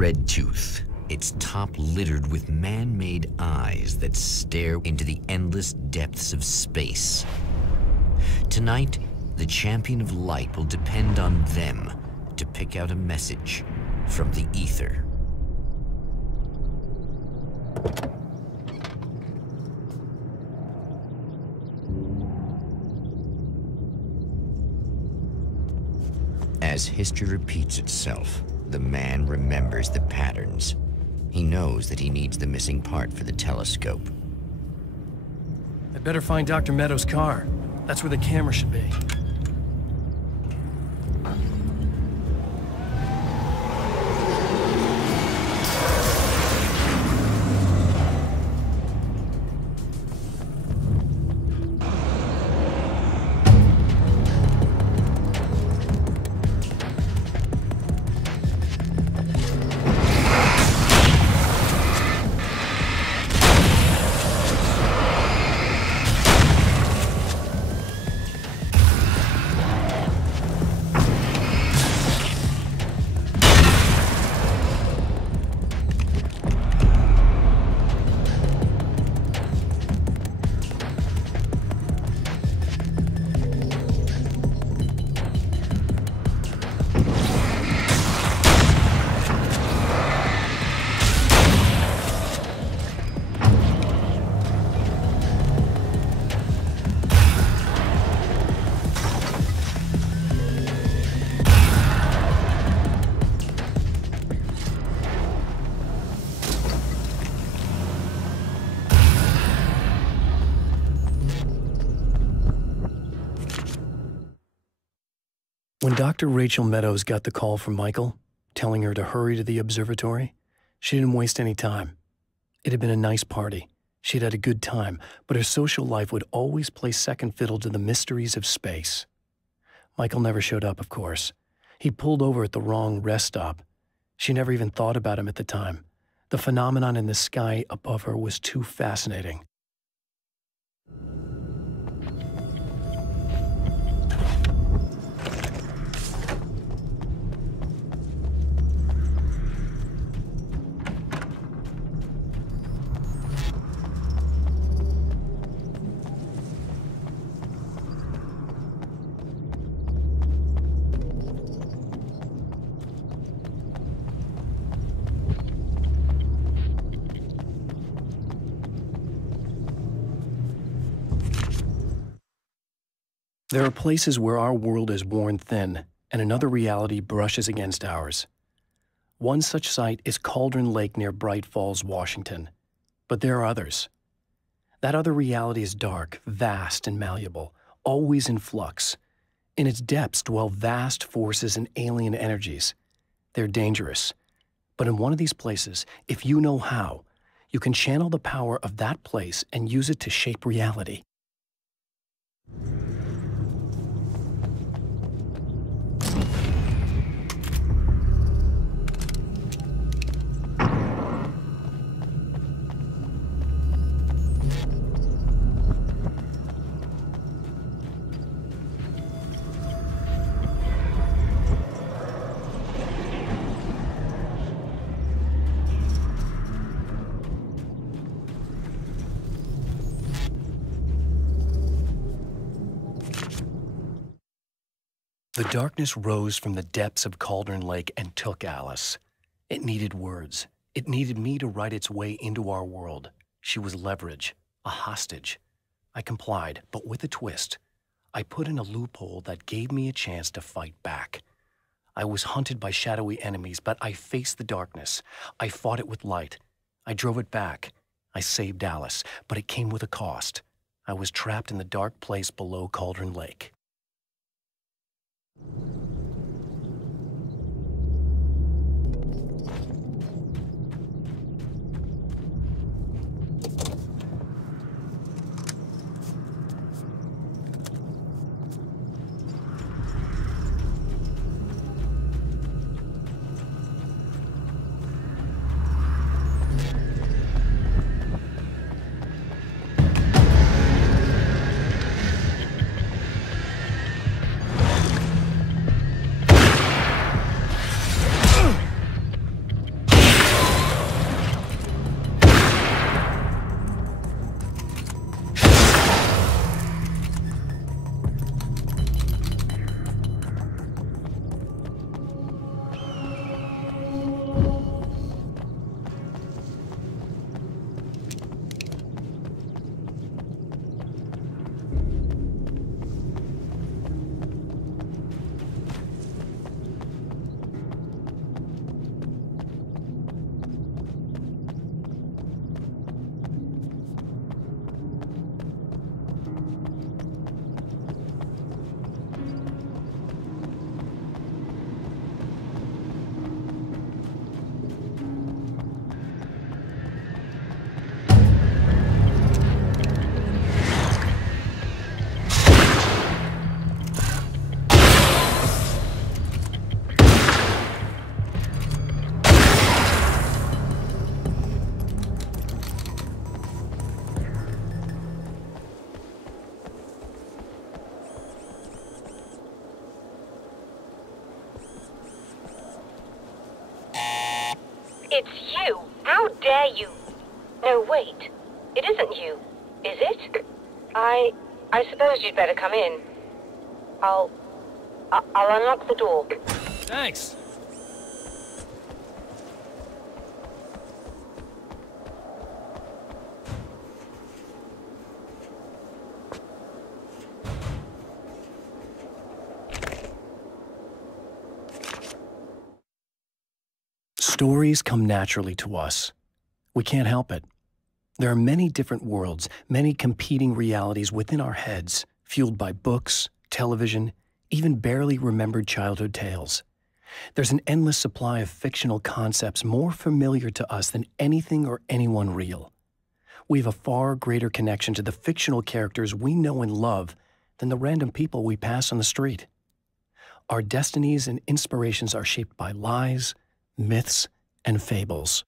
red tooth, its top littered with man-made eyes that stare into the endless depths of space. Tonight, the champion of light will depend on them to pick out a message from the ether. As history repeats itself, the man remembers the patterns. He knows that he needs the missing part for the telescope. I'd better find Dr. Meadows' car. That's where the camera should be. When Dr. Rachel Meadows got the call from Michael, telling her to hurry to the observatory, she didn't waste any time. It had been a nice party. She'd had a good time, but her social life would always play second fiddle to the mysteries of space. Michael never showed up, of course. He pulled over at the wrong rest stop. She never even thought about him at the time. The phenomenon in the sky above her was too fascinating. There are places where our world is worn thin, and another reality brushes against ours. One such site is Cauldron Lake near Bright Falls, Washington. But there are others. That other reality is dark, vast, and malleable, always in flux. In its depths dwell vast forces and alien energies. They're dangerous. But in one of these places, if you know how, you can channel the power of that place and use it to shape reality. The darkness rose from the depths of Cauldron Lake and took Alice. It needed words. It needed me to write its way into our world. She was leverage, a hostage. I complied, but with a twist. I put in a loophole that gave me a chance to fight back. I was hunted by shadowy enemies, but I faced the darkness. I fought it with light. I drove it back. I saved Alice, but it came with a cost. I was trapped in the dark place below Cauldron Lake. It's you! How dare you! No, wait. It isn't you. Is it? I suppose you'd better come in. I'll unlock the door. Thanks. Stories come naturally to us. We can't help it. There are many different worlds, many competing realities within our heads, fueled by books, television, even barely remembered childhood tales. There's an endless supply of fictional concepts more familiar to us than anything or anyone real. We have a far greater connection to the fictional characters we know and love than the random people we pass on the street. Our destinies and inspirations are shaped by lies, myths, and fables.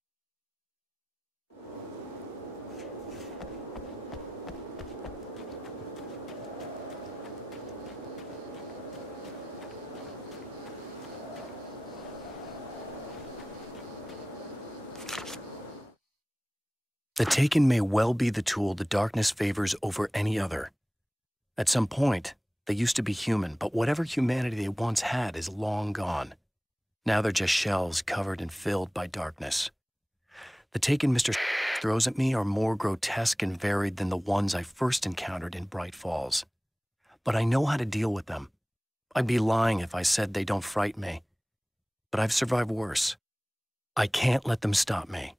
The Taken may well be the tool the darkness favors over any other. At some point, they used to be human, but whatever humanity they once had is long gone. Now they're just shells covered and filled by darkness. The Taken Mr. throws at me are more grotesque and varied than the ones I first encountered in Bright Falls. But I know how to deal with them. I'd be lying if I said they don't frighten me. But I've survived worse. I can't let them stop me.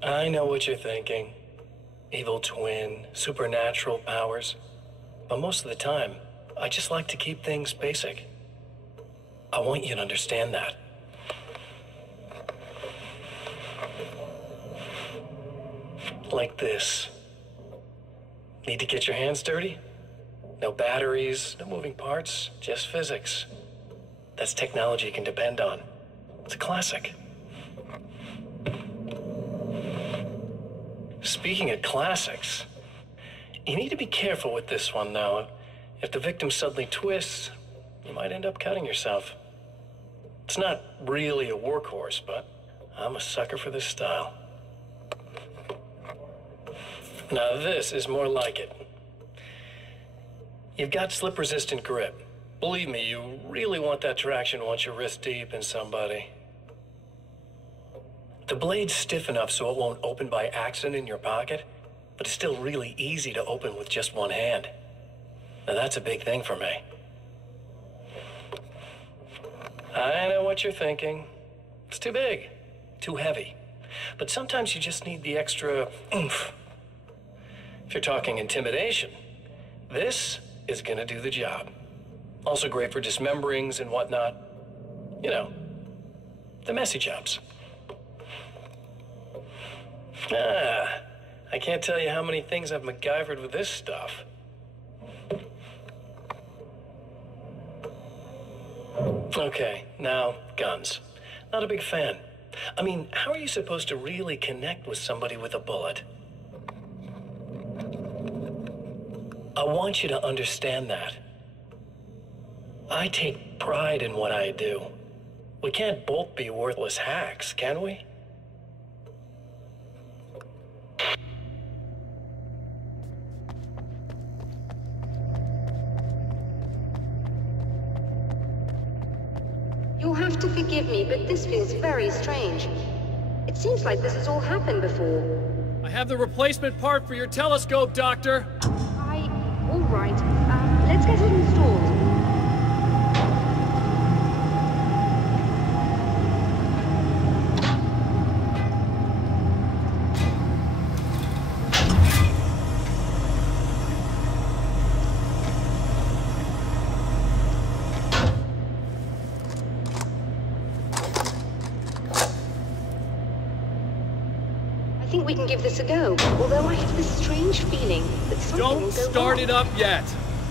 I know what you're thinking. Evil twin, supernatural powers. But most of the time, I just like to keep things basic. I want you to understand that. Like this. Need to get your hands dirty? No batteries, no moving parts, just physics. That's technology you can depend on. It's a classic. Speaking of classics, you need to be careful with this one, though. If the victim suddenly twists, you might end up cutting yourself. It's not really a workhorse, but I'm a sucker for this style. Now this is more like it. You've got slip-resistant grip. Believe me, you really want that traction once you're wrist deep in somebody. The blade's stiff enough so it won't open by accident in your pocket, but it's still really easy to open with just one hand. Now that's a big thing for me. I know what you're thinking. It's too big, too heavy. But sometimes you just need the extra oomph. If you're talking intimidation, this is gonna do the job. Also great for dismemberings and whatnot. You know, the messy jobs. I can't tell you how many things I've MacGyvered with this stuff. Okay, now, guns. Not a big fan. I mean, how are you supposed to really connect with somebody with a bullet? I want you to understand that. I take pride in what I do. We can't both be worthless hacks, can we? You'll have to forgive me, but this feels very strange. It seems like this has all happened before. I have the replacement part for your telescope, Doctor. All right. Let's get it installed. think we can give this a go, although I have this strange feeling that something will Don't go start wrong. it up yet.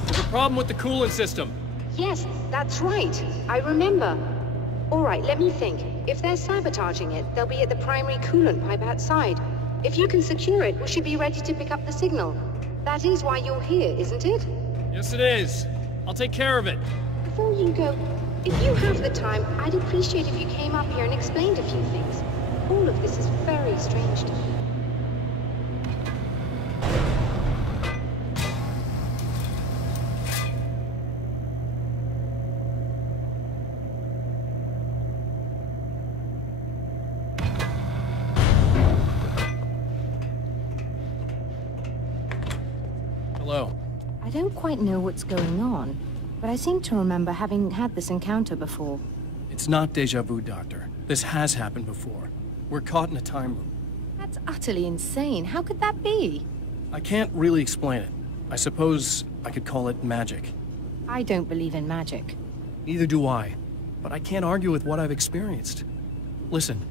There's a problem with the coolant system. Yes, that's right. I remember. All right, let me think. If they're sabotaging it, they'll be at the primary coolant pipe outside. If you can secure it, we should be ready to pick up the signal. That is why you're here, isn't it? Yes, it is. I'll take care of it. Before you go, if you have the time, I'd appreciate if you came up here and explained a few things. All of this is very strange to me. Hello. I don't quite know what's going on, but I seem to remember having had this encounter before. It's not deja vu, Doctor. This has happened before. We're caught in a time loop. That's utterly insane. How could that be? I can't really explain it. I suppose I could call it magic. I don't believe in magic. Neither do I, but I can't argue with what I've experienced. Listen,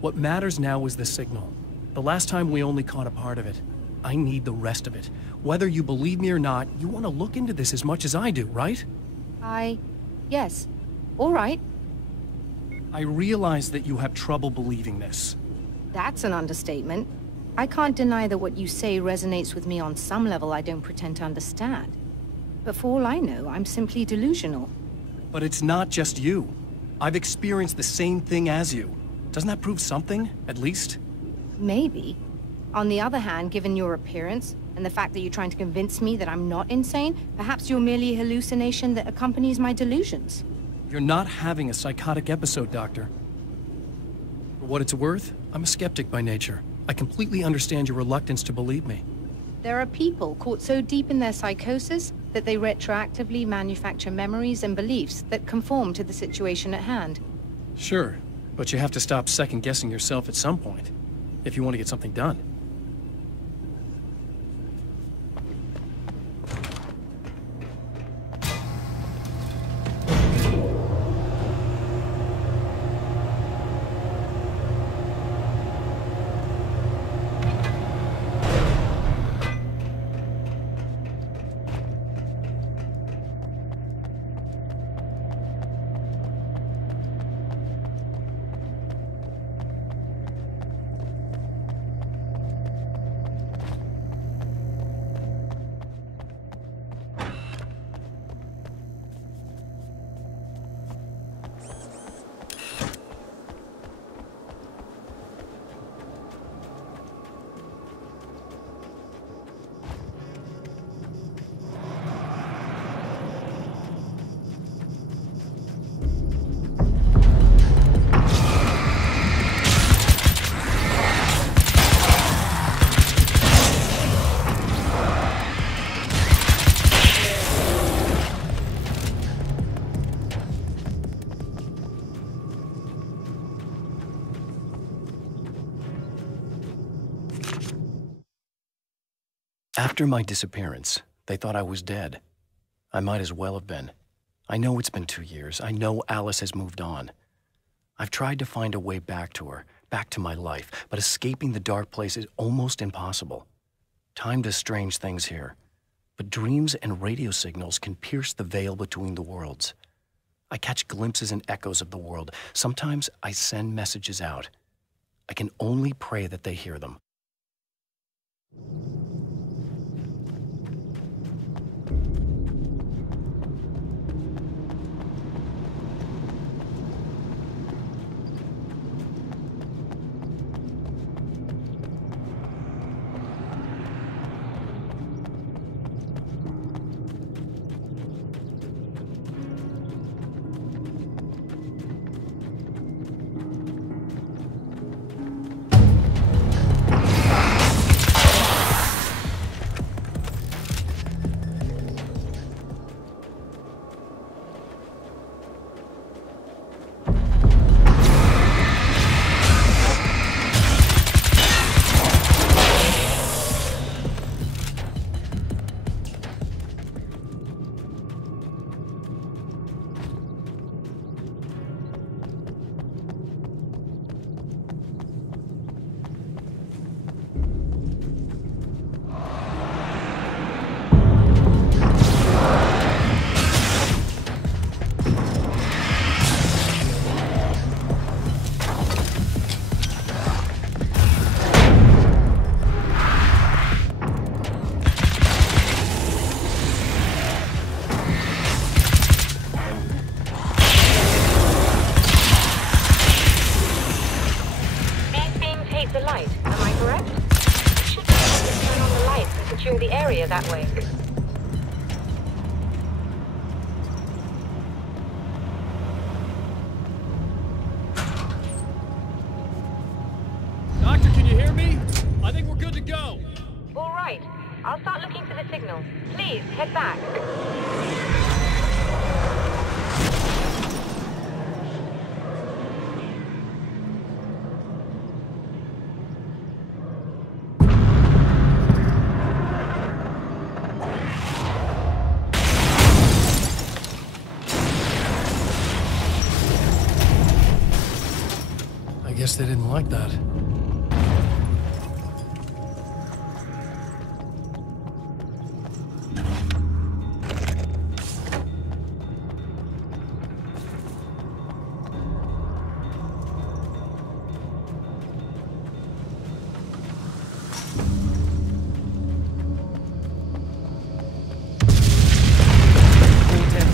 what matters now is the signal. The last time we only caught a part of it. I need the rest of it. Whether you believe me or not, you want to look into this as much as I do, right? Yes. All right. I realize that you have trouble believing this. That's an understatement. I can't deny that what you say resonates with me on some level I don't pretend to understand. But for all I know, I'm simply delusional. But it's not just you. I've experienced the same thing as you. Doesn't that prove something, at least? Maybe. On the other hand, given your appearance, and the fact that you're trying to convince me that I'm not insane, perhaps you're merely a hallucination that accompanies my delusions. You're not having a psychotic episode, Doctor. For what it's worth, I'm a skeptic by nature. I completely understand your reluctance to believe me. There are people caught so deep in their psychosis that they retroactively manufacture memories and beliefs that conform to the situation at hand. Sure, but you have to stop second-guessing yourself at some point, if you want to get something done. After my disappearance, they thought I was dead. I might as well have been. I know it's been 2 years. I know Alice has moved on. I've tried to find a way back to her, back to my life, but escaping the dark place is almost impossible. Time does strange things here, but dreams and radio signals can pierce the veil between the worlds. I catch glimpses and echoes of the world. Sometimes I send messages out. I can only pray that they hear them. easier that way. Doctor, can you hear me? I think we're good to go. All right. I'll start looking for the signal. Please, head back. I guess they didn't like that.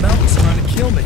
Mountains trying to kill me.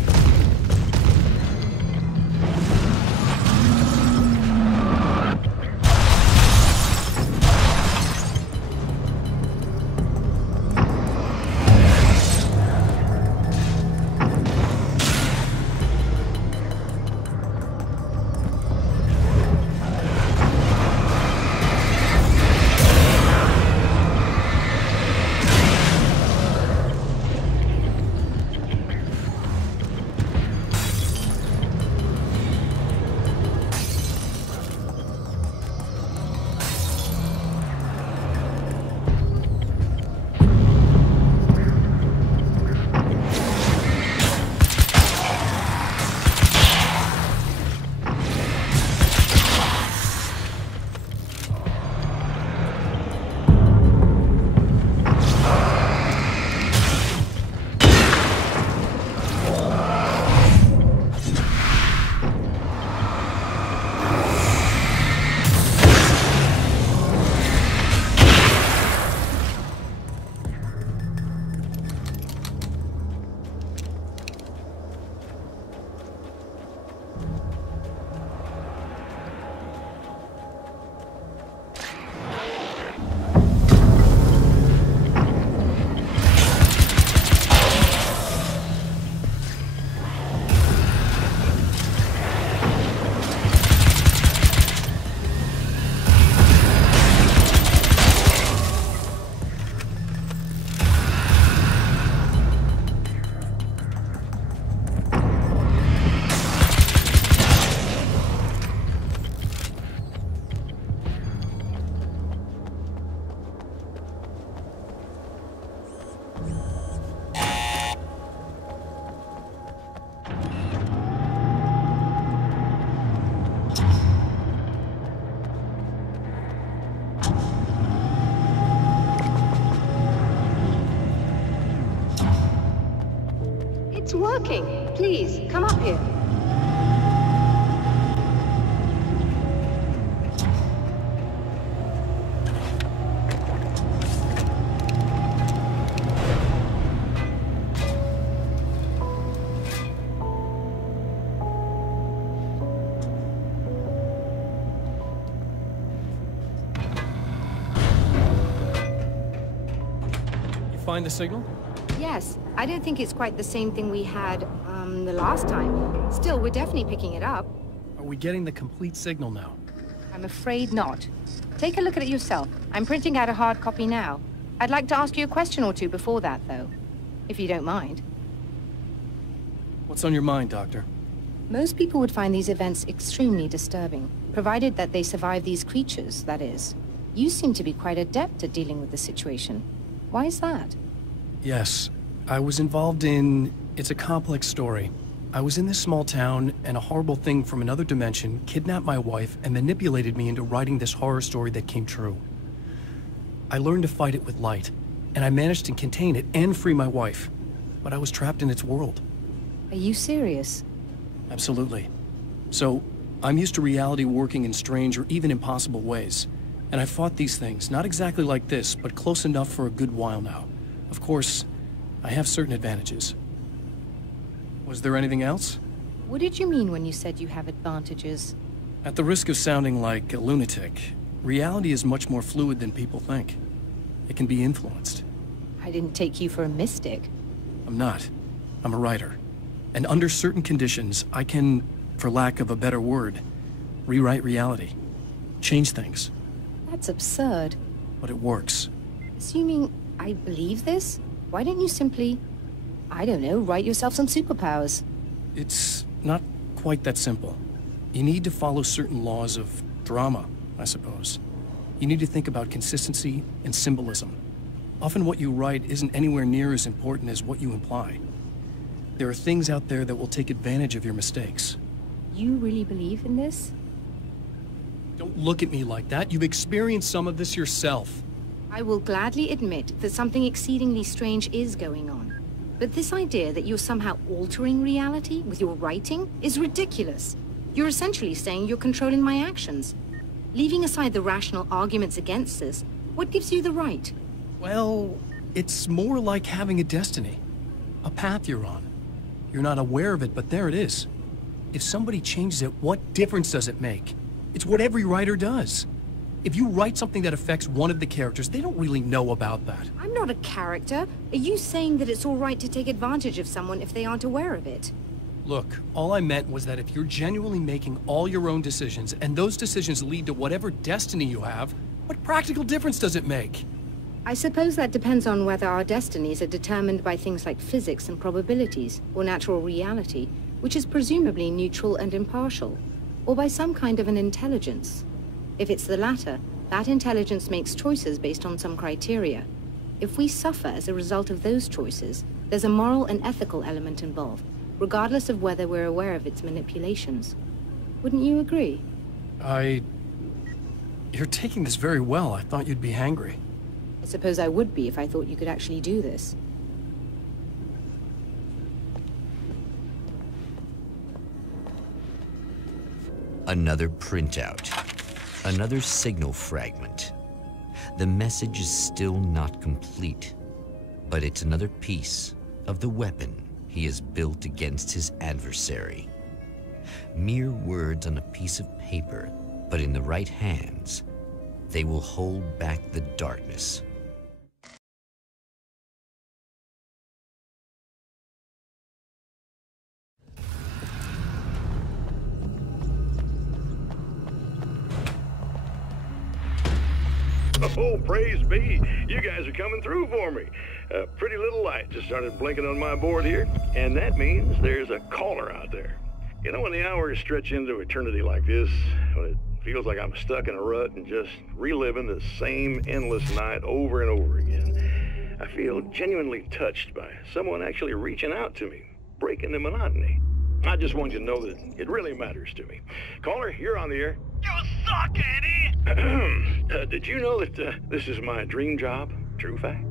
It's working. Please, come up here. You find the signal? Yes, I don't think it's quite the same thing we had, the last time. Still, we're definitely picking it up. Are we getting the complete signal now? I'm afraid not. Take a look at it yourself. I'm printing out a hard copy now. I'd like to ask you a question or two before that, though. If you don't mind. What's on your mind, Doctor? Most people would find these events extremely disturbing, provided that they survive these creatures, that is. You seem to be quite adept at dealing with the situation. Why is that? Yes, I was involved in... It's a complex story. I was in this small town, and a horrible thing from another dimension kidnapped my wife and manipulated me into writing this horror story that came true. I learned to fight it with light, and I managed to contain it and free my wife. But I was trapped in its world. Are you serious? Absolutely. So, I'm used to reality working in strange or even impossible ways. And I've fought these things, not exactly like this, but close enough for a good while now. Of course, I have certain advantages. Was there anything else? What did you mean when you said you have advantages? At the risk of sounding like a lunatic, reality is much more fluid than people think. It can be influenced. I didn't take you for a mystic. I'm not. I'm a writer. And under certain conditions, I can, for lack of a better word, rewrite reality. Change things. That's absurd. But it works. Assuming I believe this, why don't you simply, I don't know, write yourself some superpowers? It's not quite that simple. You need to follow certain laws of drama, I suppose. You need to think about consistency and symbolism. Often what you write isn't anywhere near as important as what you imply. There are things out there that will take advantage of your mistakes. You really believe in this? Don't look at me like that. You've experienced some of this yourself. I will gladly admit that something exceedingly strange is going on. But this idea that you're somehow altering reality with your writing is ridiculous. You're essentially saying you're controlling my actions. Leaving aside the rational arguments against this, what gives you the right? Well, it's more like having a destiny. A path you're on. You're not aware of it, but there it is. If somebody changes it, what difference does it make? It's what every writer does. If you write something that affects one of the characters, they don't really know about that. I'm not a character. Are you saying that it's all right to take advantage of someone if they aren't aware of it? Look, all I meant was that if you're genuinely making all your own decisions, and those decisions lead to whatever destiny you have, what practical difference does it make? I suppose that depends on whether our destinies are determined by things like physics and probabilities, or natural reality, which is presumably neutral and impartial, or by some kind of an intelligence. If it's the latter, that intelligence makes choices based on some criteria. If we suffer as a result of those choices, there's a moral and ethical element involved, regardless of whether we're aware of its manipulations. Wouldn't you agree? You're taking this very well. I thought you'd be hangry. I suppose I would be if I thought you could actually do this. Another printout. Another signal fragment. The message is still not complete, but it's another piece of the weapon he has built against his adversary. Mere words on a piece of paper, but in the right hands, they will hold back the darkness. Oh, praise be. You guys are coming through for me. A pretty little light just started blinking on my board here, and that means there's a caller out there. You know, when the hours stretch into eternity like this, when it feels like I'm stuck in a rut and just reliving the same endless night over and over again, I feel genuinely touched by someone actually reaching out to me, breaking the monotony. I just want you to know that it really matters to me. Caller, you're on the air. You suck, Eddie! Did you know that this is my dream job? True fact?